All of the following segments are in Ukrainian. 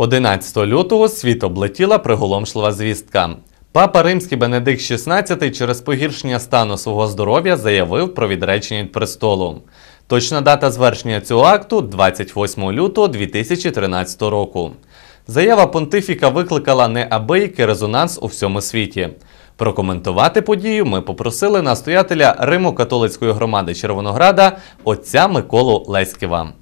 11 лютого світ облетіла приголомшлива звістка. Папа Римський Бенедикт XVI через погіршення стану свого здоров'я заявив про відречення від престолу. Точна дата звершення цього акту 28 лютого 2013 року. Заява понтифіка викликала неабиякий резонанс у всьому світі. Прокоментувати подію ми попросили настоятеля Римо-католицької громади Червонограда отця Миколу Леськіва.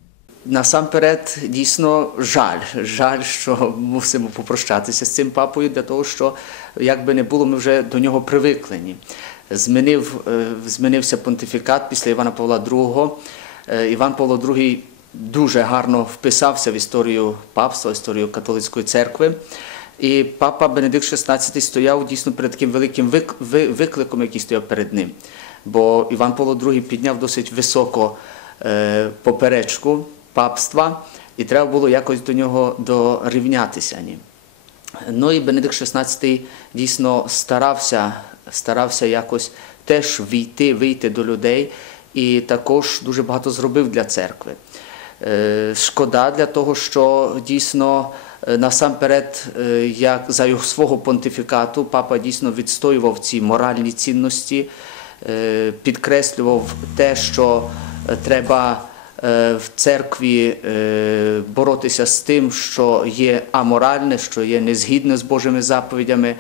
Насамперед, дійсно жаль. Жаль, що мусимо попрощатися з цим папою, для того, що як би не було, ми вже до нього привиклені. Змінив, е, змінився понтифікат після Івана Павла II. Е, Іван Павло II дуже гарно вписався в історію папства, в історію католицької церкви. І папа Бенедикт XVI стояв дійсно перед таким великим викликом, який стояв перед ним. Бо Іван Павло II підняв досить високо е, поперечку папства, і треба було якось до нього дорівнятися. Ні. Ну і Бенедикт XVI дійсно старався, старався якось теж війти, вийти до людей і також дуже багато зробив для церкви. Е, Шкода для того, що дійсно е, насамперед, е, як за його свого понтифікату, папа дійсно відстоював ці моральні цінності, підкреслював те, що треба в церкві е, боротися з тим, що є аморальне, що є незгідне з Божими заповідями.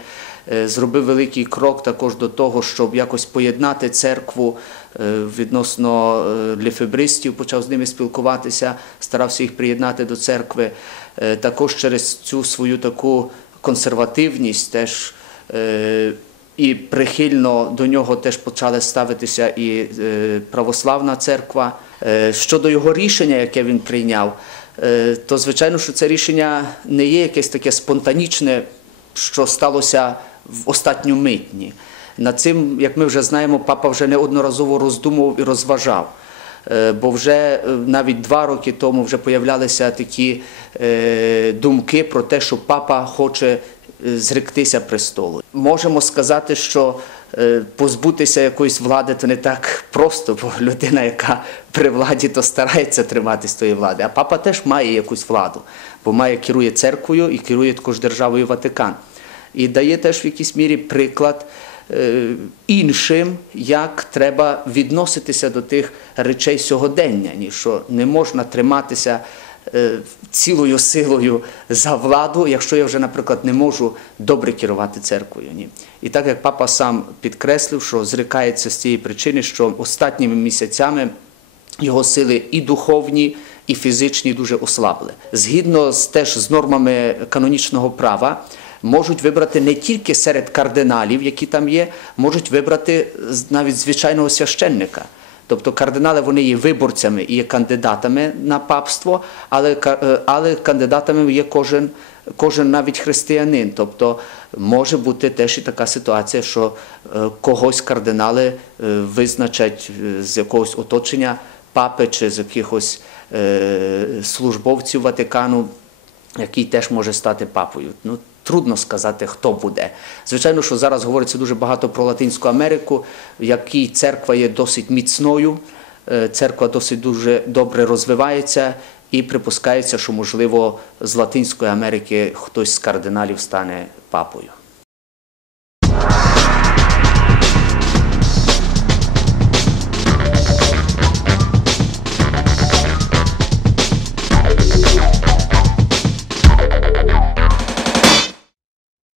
Е, Зробив великий крок також до того, щоб якось поєднати церкву е, відносно е, лефебристів, почав з ними спілкуватися, старався їх приєднати до церкви. Е, Також через цю свою таку консервативність теж е, і прихильно до нього теж почали ставитися і е, православна церква. Е, Щодо його рішення, яке він прийняв, е, то звичайно, що це рішення не є якесь таке спонтанічне, що сталося в остатню митні. Над цим, як ми вже знаємо, папа вже неодноразово роздумував і розважав. Бо вже навіть два роки тому вже появлялися такі думки про те, що папа хоче зректися престолу. Можемо сказати, що е, позбутися якоїсь влади то не так просто, бо людина, яка при владі, то старається триматись тої влади. А папа теж має якусь владу, бо має керує церквою і керує також державою Ватикан. І дає теж в якійсь мірі приклад е, іншим, як треба відноситися до тих речей сьогодення, ні, що не можна триматися цілою силою за владу, якщо я вже, наприклад, не можу добре керувати церквою. Ні. І так як папа сам підкреслив, що зрикається з цієї причини, що останніми місяцями його сили і духовні, і фізичні дуже ослабли. Згідно з теж з нормами канонічного права, можуть вибрати не тільки серед кардиналів, які там є, можуть вибрати навіть звичайного священника. Тобто кардинали вони є виборцями і є кандидатами на папство, але, е, але кандидатами є кожен, кожен навіть християнин. Тобто може бути теж і така ситуація, що е, когось кардинали е, визначать з якогось оточення папи чи з якихось службовців Ватикану, який теж може стати папою. Ну, трудно сказати, хто буде. Звичайно, що зараз говориться дуже багато про Латинську Америку, в якій церква є досить міцною, е, церква досить дуже добре розвивається, і припускається, що, можливо, з Латинської Америки хтось з кардиналів стане папою.